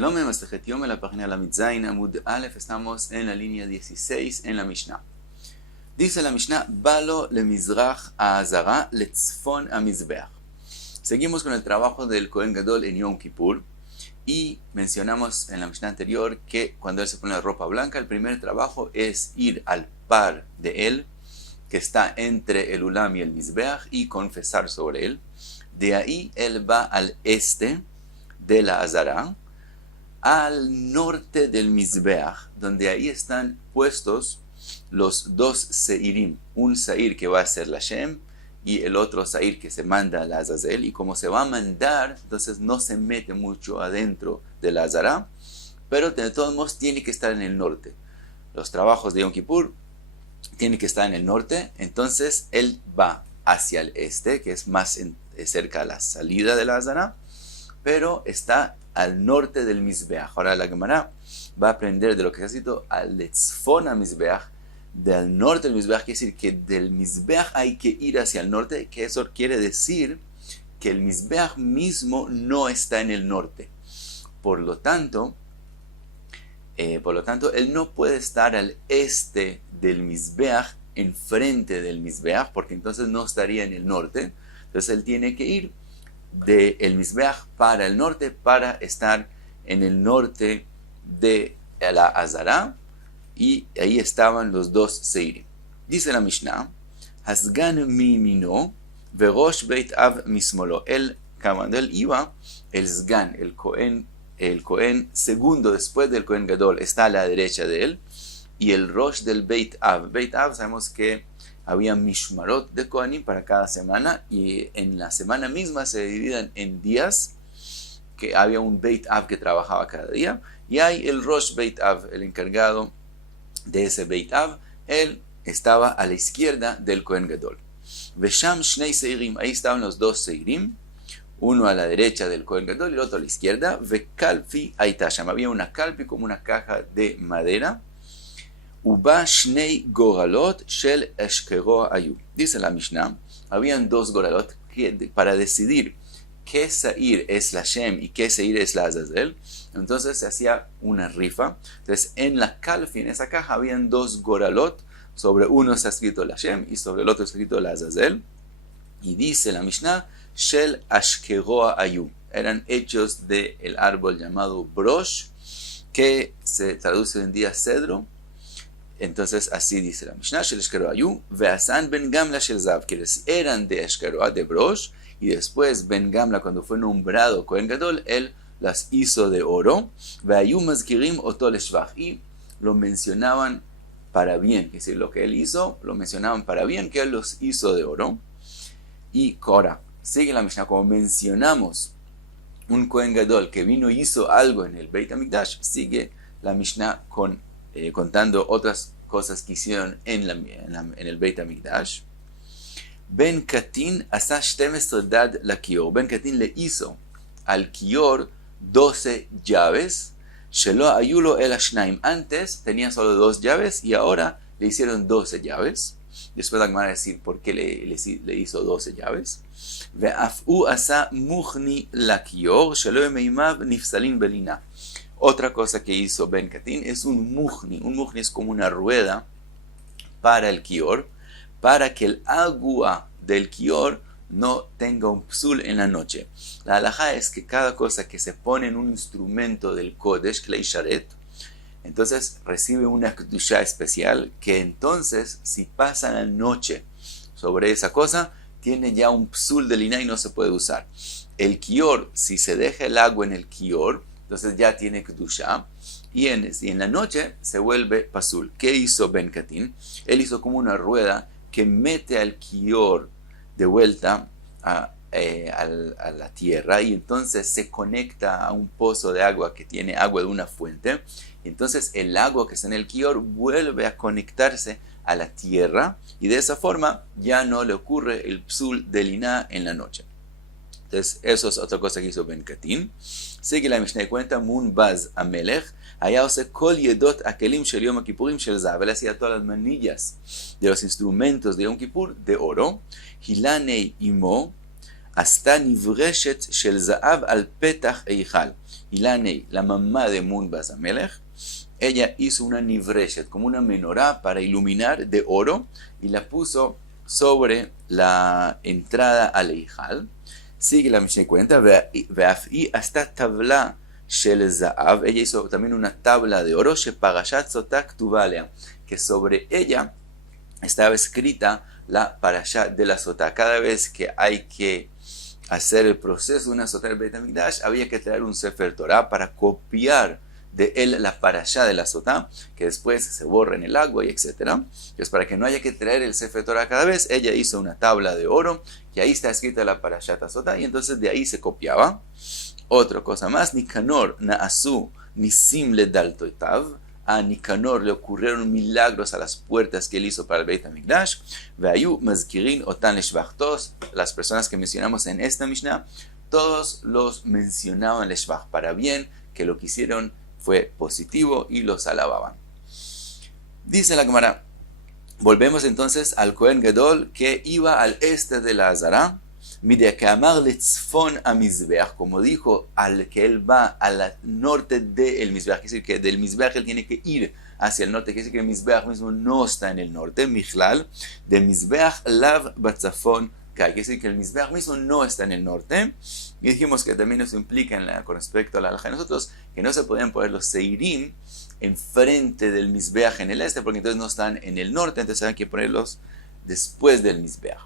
Shalom, Masejet Yom, en la página Lamed Zayin, Amud Aleph, estamos en la línea 16 en la Mishnah. Dice la Mishnah, Balo le Mizrach Azara le Tzfon a Mizbeach. Seguimos con el trabajo del Kohen Gadol en Yom Kippur y mencionamos en la Mishnah anterior que cuando él se pone la ropa blanca, el primer trabajo es ir al par de él, que está entre el Ulam y el Mizbeach, y confesar sobre él. De ahí él va al este de la Azara, al norte del Mizbeach, donde ahí están puestos los dos seirim, un seir que va a ser la Shem y el otro seir que se manda a la Azazel, y como se va a mandar, entonces no se mete mucho adentro de la Azara, pero de todos modos tiene que estar en el norte. Los trabajos de Yom Kippur tienen que estar en el norte, entonces él va hacia el este, que es más cerca a la salida de la Azara, pero está al norte del Mizbeach. Ahora la Gemara va a aprender de lo que se ha escrito al Tzfon a Mizbeach, del norte del Mizbeach, quiere decir que del Mizbeach hay que ir hacia el norte, que eso quiere decir que el Mizbeach mismo no está en el norte. Por lo tanto, él no puede estar al este del Mizbeach, enfrente del Mizbeach, porque entonces no estaría en el norte. Entonces él tiene que ir del Mizbeach para el norte, para estar en el norte de la Azara, y ahí estaban los dos seirim. Dice la Mishnah, Hasgan mimino verosh beit av mismolo. Él, cuando él iba, el Sgan, el Cohen segundo después del Cohen Gadol, está a la derecha de él, y el Rosh del Beit Av. Beit Av, sabemos que había mishmarot de Kohanim para cada semana, y en la semana misma se dividían en días, que había un Beit Av que trabajaba cada día, y hay el Rosh Beit Av, el encargado de ese Beit Av. Él estaba a la izquierda del Kohen Gadol. Vesham Shnei Seirim, ahí estaban los dos Seirim, uno a la derecha del Kohen Gadol y el otro a la izquierda. Vekalfi Aitasham, había una kalpi como una caja de madera. Uba Shnei Goralot Shel Eshkero Ayu. Dice la Mishnah, habían dos Goralot para decidir qué Seir es la Shem y qué Seir es la Azazel. Entonces se hacía una rifa. Entonces en la Kalfi, en esa caja, habían dos Goralot. Sobre uno está escrito la Shem y sobre el otro está escrito la Azazel. Y dice la Mishnah, Shel Ashkero Ayu. Eran hechos del árbol llamado Brosh, que se traduce en día cedro. Entonces así dice la Mishnah, Shel Eshkero Ayu, Ve'asan Ben Gamla Shel Zav, que eran de Eshkero, de Brosh, y después Ben Gamla, cuando fue nombrado Kohen Gadol, él las hizo de oro. Ve'ayu Mazkirim Oto Leshvach, y lo mencionaban para bien, es decir, lo que él hizo, lo mencionaban para bien, que él los hizo de oro. Y ahora, sigue la Mishnah, como mencionamos un Kohen Gadol que vino y hizo algo en el Beit HaMikdash, sigue la Mishnah contando otras cosas que hicieron en el Beit HaMikdash. Ben Katin asa 12 dad la Kior. Ben Katin le hizo al Kior 12 llaves. Shelo ayulo el ashnaim. Antes tenía solo 2 llaves y ahora le hicieron 12 llaves. Después la Gemara va a decir por qué le hizo 12 llaves. Ve'afu asa muchni la Kior. Shelo emeimav nifsalin belina. Otra cosa que hizo Ben Katin es un muhni. Un muhni es como una rueda para el kior, para que el agua del kior no tenga un psul en la noche. La halajá es que cada cosa que se pone en un instrumento del Kodesh, Klei Sharet, entonces recibe una kedusha especial, que entonces si pasa la noche sobre esa cosa, tiene ya un psul de lina y no se puede usar. El kior, si se deja el agua en el kior, entonces ya tiene kedusha, y en la noche se vuelve pasul. ¿Qué hizo Ben Katin? Él hizo como una rueda que mete al kior de vuelta a la tierra, y entonces se conecta a un pozo de agua que tiene agua de una fuente. Entonces el agua que está en el kior vuelve a conectarse a la tierra, y de esa forma ya no le ocurre el psul de lina en la noche. Entonces, eso es otra cosa que hizo Ben Katin. Sigue la Mishnah y cuenta, Mun Baz Amelech, allá hace Kol Yedot Akelim Shel Yom Kippurim Shel Zav. Él hacía todas las manillas de los instrumentos de Yom Kippur de oro. Hilanei Imo, hasta Nivreshet Shel Zaav al Petach Eichal. Ilanei, la mamá de Mun Bas Hamelech, ella hizo una nivreshet, como una menorá para iluminar de oro, y la puso sobre la entrada al Eijal. Sigue la Mishnah y cuenta, ve'af'i hasta tabla shel za'av, ella hizo también una tabla de oro, sheparashat sotah ktuva alea, que sobre ella estaba escrita la parashá de la sotá. Cada vez que hay que hacer el proceso de una sotá del Beit HaMikdash, había que traer un Sefer Torah para copiar de él la parashá de la sotá, que después se borra en el agua y etc. Entonces, para que no haya que traer el Sefer Torah cada vez, ella hizo una tabla de oro, que ahí está escrita la parashá de la sotá, y entonces de ahí se copiaba. Otra cosa más, Nicanor na'asu nisim ledal toitav, a Nicanor le ocurrieron milagros a las puertas que él hizo para el Beit HaMikdash. Ve'ayu mazkirin otan leshvach, todas las personas que mencionamos en esta Mishnah, todos los mencionaban leshvach para bien, que lo que hicieron fue positivo y los alababan. Dice la Gemara, volvemos entonces al Kohen Gadol que iba al este de la Azara, como dijo, al que él va al norte del Mizbeach, quiere decir que del Mizbeach él tiene que ir hacia el norte, quiere decir que el Mizbeach mismo no está en el norte, Michlal, de Mizbeach lav batzafon, quiere decir que el Mizbeach mismo no está en el norte. Y dijimos que también eso implica con respecto a la halajá de nosotros, que no se podían poner los seirim enfrente del Mizbeach en el este, porque entonces no están en el norte, entonces hay que ponerlos después del Mizbeach.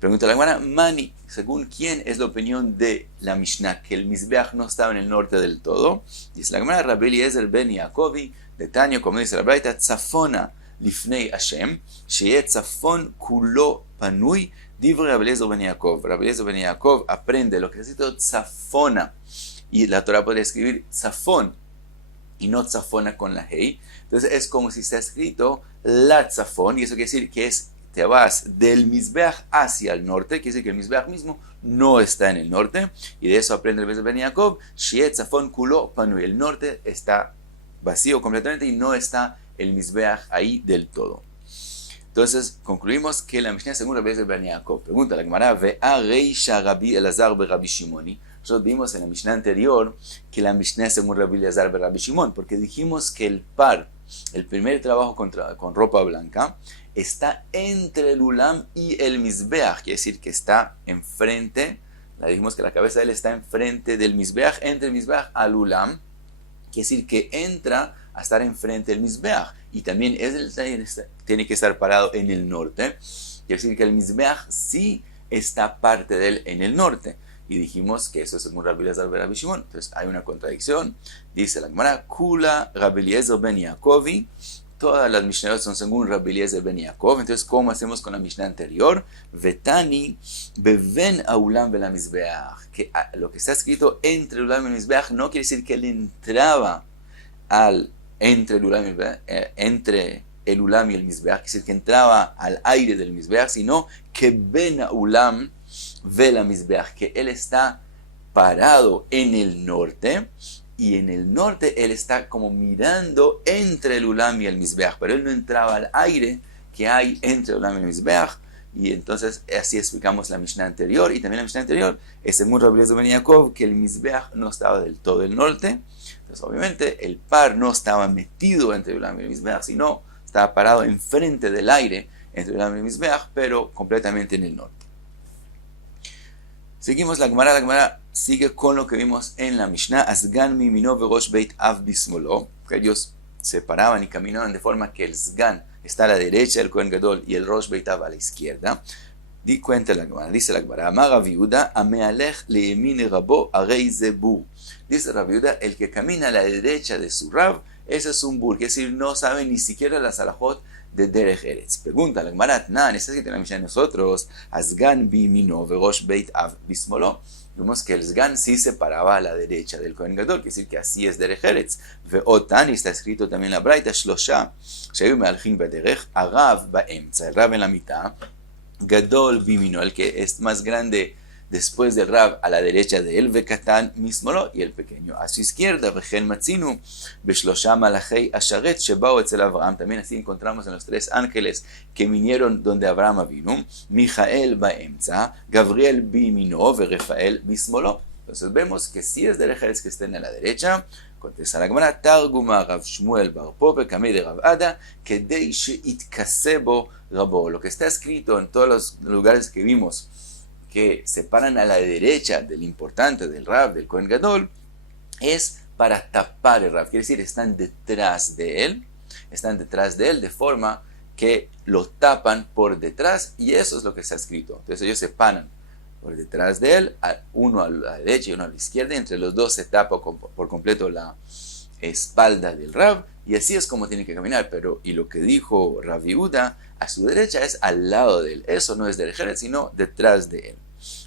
Pregunta la Gemara, Mani, según quién es la opinión de la Mishnah, que el Mizbeach no estaba en el norte del todo. Dice la Gemara, Rabbi Eliezer ben Yaakov, de Tanya, como dice la Braita, Tzafona lifnei Hashem, sheye tzafon kulo panui, Divrei Rabbi Eliezer ben Yaakov. Rabbi Eliezer ben Yaakov aprende lo que es escrito tzafona, y la Torah podría escribir tzafón, y no tzafona con la hei. Entonces es como si está escrito la tzafón, y eso quiere decir que te vas del Mizbeach hacia el norte, quiere decir que el Mizbeach mismo no está en el norte, y de eso aprende el Ben Yaakov, Sheye tzafon kulo panui, el norte está vacío completamente y no está el Mizbeach ahí del todo. Entonces concluimos que la Mishnah según Rabbi Ben Yaakov. Pregunta la Gemara, Ve'a reisha Rabbi Elazar be Rabbi Shimoni. Nosotros vimos en la Mishnah anterior que la Mishnah según Rabbi Elazar be Rabbi Shimon, porque dijimos que el par, el primer trabajo con ropa blanca, está entre el Ulam y el Mizbeach, quiere decir que está enfrente, dijimos que la cabeza de él está enfrente del Mizbeach, entre el Mizbeach al Ulam, quiere decir que entra a estar enfrente del Mizbeach, y también tiene que estar parado en el norte, quiere decir que el Mizbeach sí está parte de él en el norte, y dijimos que eso es según Rabbi Eliezer ben Rabbi Shimon. Entonces hay una contradicción, dice la Gemara, Kula Rabbi Eliezer ben Yaakovi, todas las Mishnayot son según Rabbi Eliezer ben Yaakov. Entonces, ¿cómo hacemos con la Mishnah anterior? Vetani beven aulam bela Mizbeach, que lo que está escrito entre el Ulam y el Mizbeach no quiere decir que él entraba entre el Ulam y el Mizbeach, quiere decir que entraba al aire del Mizbeach, sino que ben aulam vela Mizbeach, que él está parado en el norte, y en el norte él está como mirando entre el Ulam y el Mizbeach, pero él no entraba al aire que hay entre el Ulam y el Mizbeach. Y entonces así explicamos la Mishnah anterior, y también la Mishnah anterior es según Rabbi Eliezer ben Yaakov que el Mizbeach no estaba del todo del norte. Entonces obviamente el par no estaba metido entre el Ulam y el Mizbeach, sino estaba parado enfrente del aire entre el Ulam y el Mizbeach, pero completamente en el norte. Seguimos la Gemara sigue con lo que vimos en la Mishnah, Asgan mimino verosh beit av bismolo, que ellos se paraban y caminaban de forma que el Sgan está a la derecha del Kohen Gadol y el Rosh Beit Av a la izquierda. Dice la Gemara, Amar Rav Yehuda, amealech leyemin rabo arei ze bur. Dice Rav Yehuda, el que camina a la derecha de su Rav, ese es un bur, es decir, no sabe ni siquiera las halajot de Derech Eretz. Pregunta la Gemara, está escrito en la Mishnah de nosotros, Asgan bimino verosh beit av bismolo. Vemos que el Sgan sí se paraba a la derecha del Kohen Gadol, quiere decir que así es Derech Eretz. Ve'otan, y está escrito también en la Braita, Shlosha, Shayu me'alchin b'derech, Arav ba'emtza, el Rav en la mitad, Gadol bimino, el que es más grande después del Rav a la derecha de él, Ve'katan mismolo, y el pequeño a su izquierda, Ve'chen matzinu, Be'shlosha malachei asharet, Shebao etzel Avraham. También así encontramos en los tres ángeles que vinieron donde Abraham vino, Mijael ba'emtza, Gabriel bimino, Ve'Rafael bismolo. Entonces vemos que si es derech eretz que estén a la derecha. Contesta la Gemara, Targuma Rav Shmuel Bar Pope, Kamei de Rav Ada, Kedei Sheitkase bo Rabo. Lo que está escrito en todos los lugares que vimos, que se paran a la derecha del importante, del Rav, del Kohen Gadol, es para tapar el Rav. Quiere decir, están detrás de él de forma que lo tapan por detrás, y eso es lo que está escrito. Entonces ellos se paran por detrás de él, uno a la derecha y uno a la izquierda, y entre los dos se tapa por completo la espalda del Rav, y así es como tiene que caminar. Y lo que dijo Rav Yehuda, a su derecha es al lado de él. Eso no es derech eretz, sino detrás de él.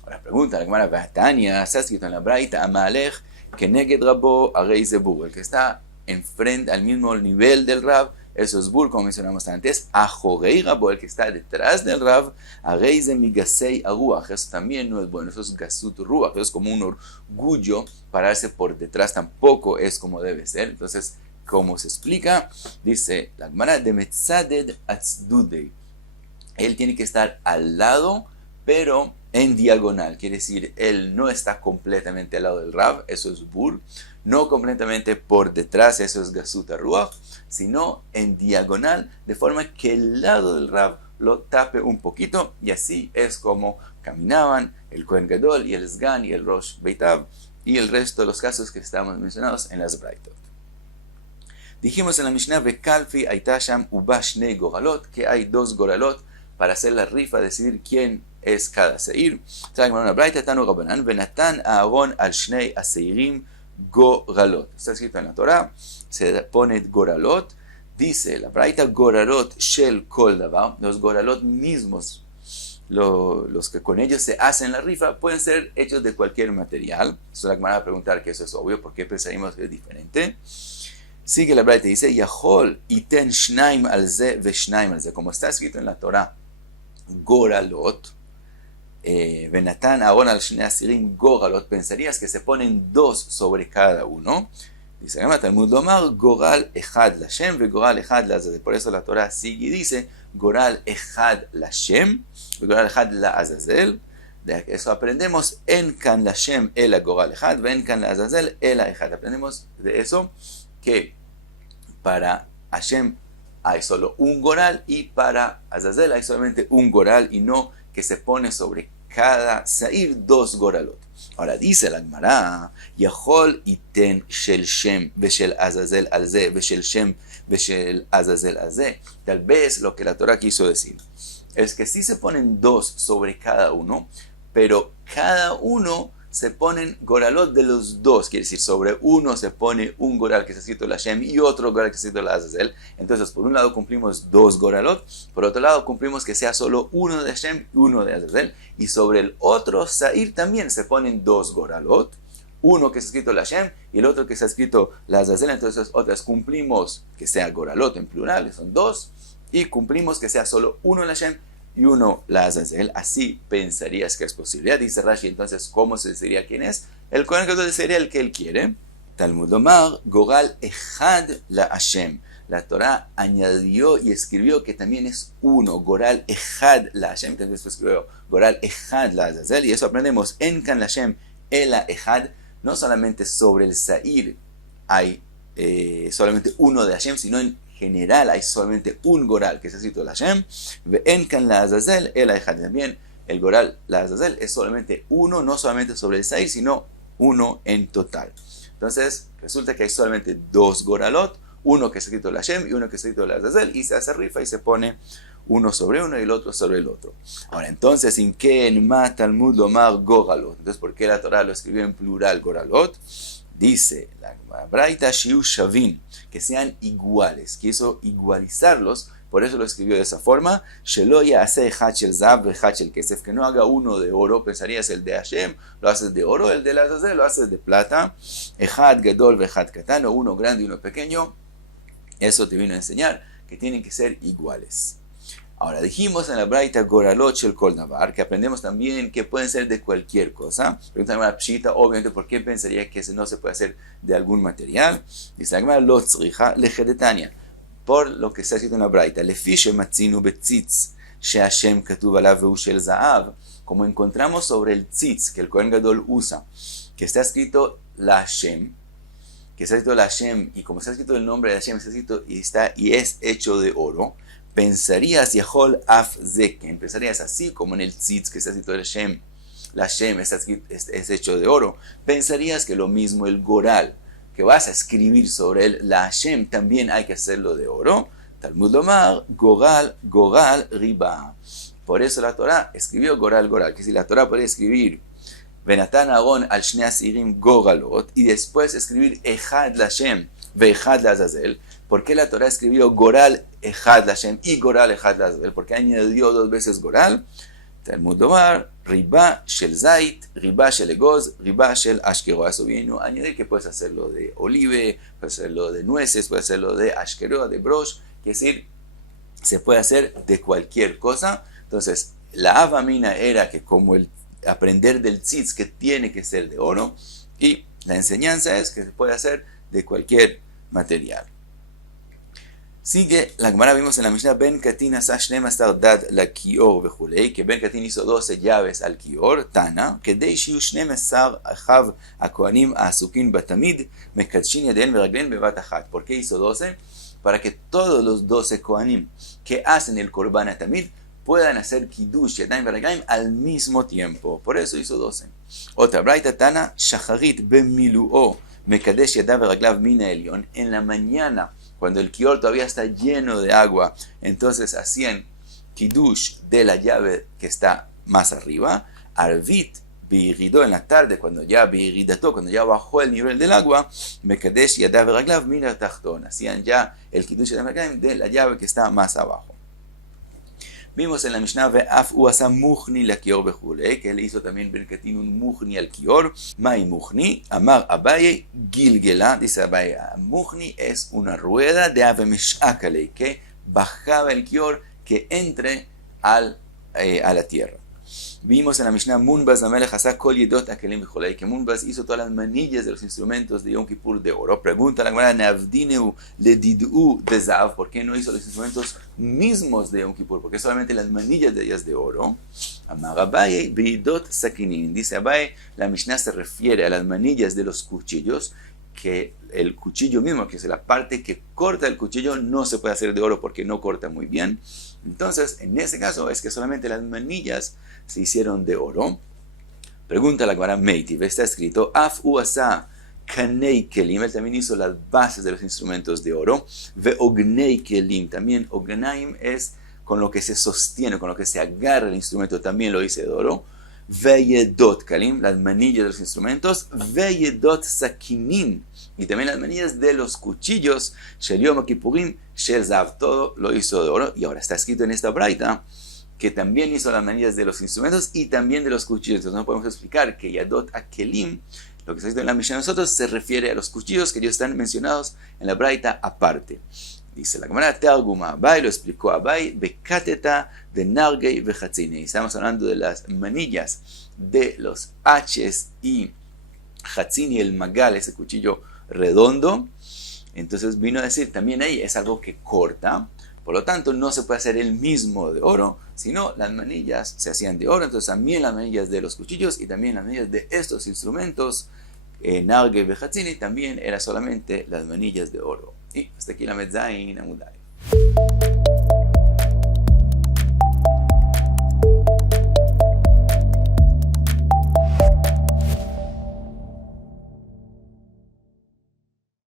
Ahora pregunta la Gemara, Vatania, está escrito en la Braita, Amalech, Keneged Rabo Arei Zebur, el que está enfrente, al mismo nivel del Rav, eso es Bur, como mencionamos antes. Ajorei Rabo, el que está detrás del Rav, Arei Ze Migasei Aruach, eso también no es bueno, eso es Gasut Ruach, eso es como un orgullo, pararse por detrás tampoco es como debe ser. Entonces, como se explica, dice la Gemara, de Metzaded Atzdudei, él tiene que estar al lado, pero en diagonal, quiere decir, él no está completamente al lado del Rav, eso es Bur, no completamente por detrás, eso es Gasut Ruach, sino en diagonal, de forma que el lado del Rav lo tape un poquito, y así es como caminaban el Kohen Gadol y el Sgan y el Rosh Beitav y el resto de los casos que estamos mencionados en las Braitot. Dijimos en la Mishnah, Bekalfi Aitasham Uba Shnei Goralot, que hay dos Goralot para hacer la rifa, decidir quién es cada seir. Venatan Aaron al Shnei Aseirim Goralot. Está escrito en la Torah, se pone Goralot, dice la Braita, Goralot Shel Kol Davar, los Goralot mismos, los que con ellos se hacen la rifa, pueden ser hechos de cualquier material. Eso la Gemara va a preguntar, que eso es obvio, ¿por qué pensaríamos que es diferente? Sigue la Braita, dice, Yahol iten shnaim al ze ve shnaim al ze, como está escrito en la Torah, Goralot, Venatan Aaron al Shnei Asirim Goralot, pensarías que se ponen dos sobre cada uno. Dice Talmud Lomar, Goral Echad Lashem ve Goral Echad Lazazel. Por eso la Torah sigue y dice Goral Echad Lashem ve Goral Echad Lazazel. De eso aprendemos en Kan Lashem el Goral Echad, ven Kan Lazazel el Echad. Aprendemos de eso que para Hashem hay solo un Goral y para Azazel hay solamente un Goral, y no que se pone sobre cada Sair dos Goralot. Ahora dice la Gemara, Yahol iten shel Shem veshel Azazel al ze veshel Shem veshel Azazel al ze. Tal vez lo que la Torah quiso decir es que sí se ponen dos sobre cada uno, pero cada uno se ponen Goralot de los dos, quiere decir, sobre uno se pone un Goral que se escrito la Shem y otro Goral que se escrito la Azazel. Entonces, por un lado cumplimos dos Goralot, por otro lado cumplimos que sea solo uno de Shem y uno de Azazel, y sobre el otro Sair también se ponen dos Goralot, uno que se escrito la Shem y el otro que se ha escrito la Azazel. Entonces, otras cumplimos que sea Goralot en plural, son dos, y cumplimos que sea solo uno la Shem y uno la Azazel. Así pensarías que es posible. Dice Rashi, entonces, ¿cómo se decidiría quién es? El Kohen Gadol sería el que él quiere. Talmud Lomar, Goral Echad la Hashem. La Torah añadió y escribió que también es uno, Goral Echad la Hashem. Entonces escribió Goral Echad la Azazel, y eso aprendemos en Kan la Hashem Ela Echad. No solamente sobre el Sair hay solamente uno de Hashem, sino en general hay solamente un Goral que se escrito la Hashem. En Kan la Azazel Ela Echad, también el Goral la Azazel es solamente uno, no solamente sobre el Sair, sino uno en total. Entonces resulta que hay solamente dos Goralot, uno que se escrito la Shem y uno que se escrito la Azazel, y se hace rifa y se pone uno sobre uno y el otro sobre el otro. Ahora, entonces, ¿en qué en Ma Talmud Lomar Goralot? Entonces, ¿por qué la Torah lo escribió en plural Goralot? Dice la Braita Shiu Shavin, que sean iguales, quiso igualizarlos, por eso lo escribió de esa forma. Shelo ya'aseh echad shel zahav ve'echad shel kesef, que no haga uno de oro, pensarías el de Hashem, lo haces de oro, el de la Azazel lo haces de plata. Echad gadol ve'echad katan, uno grande y uno pequeño. Eso te vino a enseñar que tienen que ser iguales. Ahora, dijimos en la Braita Goralot shel kol davar, que aprendemos también que pueden ser de cualquier cosa. Pregunta la Pshita, obviamente, ¿por qué pensaría que no se puede hacer de algún material? Dice la Gemara, lo tzricha lejedetania, por lo que está escrito en la Braita, lefishe matzinu betzitz, she'ashem katuv alav ve'u shel zahav, como encontramos sobre el tzitz que el Kohen Gadol usa, que está escrito la Hashem, que está escrito la Hashem, y como está escrito el nombre de Hashem, está escrito y es hecho de oro, pensarías, Yahol Af Zeken, pensarías así como en el tzitz que está escrito el Hashem, la Hashem es hecho de oro, pensarías que lo mismo el Goral, que vas a escribir sobre él, la Hashem también hay que hacerlo de oro. Talmud Lomar, Goral Riba. Por eso la Torah escribió Goral, que si la Torah puede escribir Benatán Aaron al Shnei Asirim Gogalot y después escribir Echad Lashem ve Echad Lazazel, ¿por qué la Torah escribió Goral Echad Lashem y Goral Echad Lazazel? ¿Por qué añadió 2 veces Goral? Talmud Lomar, Riba Shel Zait, Riba Shel Egoz, Riba Shel Ashkero. Eso viene a añadir que puedes hacerlo de olive, puedes hacerlo de nueces, puedes hacerlo de Ashkero, de brosh, es decir, se puede hacer de cualquier cosa. Entonces, la avamina era que como el aprender del tzitz que tiene que ser de oro, y la enseñanza es que se puede hacer de cualquier material. Sigue, la Gemara vimos en la Mishnah, Ben Katin asa 12 dad la kior vejulei, que Ben Katin hizo 12 llaves al kior, Tana, que de shiu 12 achav hakohanim asukin batamid, mekadshin yaden veraglen bevat achat. ¿Por qué hizo 12? Para que todos los 12 kohanim que hacen el korban atamid puedan hacer kiddush yadayim veraglayim al mismo tiempo. Por eso hizo 12. Otra braita Tana, shacharit bemiluo mekadesh yadav veraglav mina elyon. En la mañana, cuando el kior todavía está lleno de agua, entonces hacían kiddush de la llave que está más arriba. Arvit biridó en la tarde, cuando ya bajó el nivel del agua, mekadesh yadav veraglav mina tachton. Hacían ya el kiddush yadav veraglayim de la llave que está más abajo. Vimos en la Mishnah ve'af uasa muchni la kior bechule, que le hizo también Ben Katin un muchni al kior. Mai muchni, amar Abaye gilgela, dice Abaye, muchni es una rueda de ave meshakale que bajaba el kior que entre a la tierra. Vimos en la Mishnah Munbaz Amelech hasa kol yedot akelim bechule, que Munbaz hizo todas las manillas de los instrumentos de Yom Kippur de oro. Pregunta la Gemara, Navdineu ledidu de zav, ¿por qué no hizo los instrumentos mismos de Yom Kippur? Porque solamente las manillas de ellas de oro. Amar Abaye bidot sakinin, dice Abaye, la Mishnah se refiere a las manillas de los cuchillos, que el cuchillo mismo, que es la parte que corta el cuchillo, no se puede hacer de oro porque no corta muy bien. Entonces, en ese caso es que solamente las manillas se hicieron de oro. Pregunta la Gemara Meitiv, está escrito Af uasa kanei kelim, él también hizo las bases de los instrumentos de oro. Ve ognei kelim, también ognaim es con lo que se sostiene, con lo que se agarra el instrumento, también lo hice de oro. Ve yedot kalim, las manillas de los instrumentos. Ve yedot sakinin, y también las manillas de los cuchillos, Shel Yom Kippurim, Shel Zav, todo lo hizo de oro. Y ahora está escrito en esta braita que también hizo las manillas de los instrumentos y también de los cuchillos. Entonces no podemos explicar que Yadot Akelim, lo que está escrito en la Mishnah de nosotros, se refiere a los cuchillos que ellos están mencionados en la braita aparte. Dice la Gemara Targuma Abai, lo explicó Abai, Bekateta de Nargei Vechatzini. Estamos hablando de las manillas de los haches y Chatzini, el magal, ese cuchillo redondo. Entonces vino a decir también ahí es algo que corta, por lo tanto no se puede hacer el mismo de oro, sino las manillas se hacían de oro. Entonces también las manillas de los cuchillos y también las manillas de estos instrumentos Narge Bechatzini también era solamente las manillas de oro. Y hasta aquí la Medzain Amudai.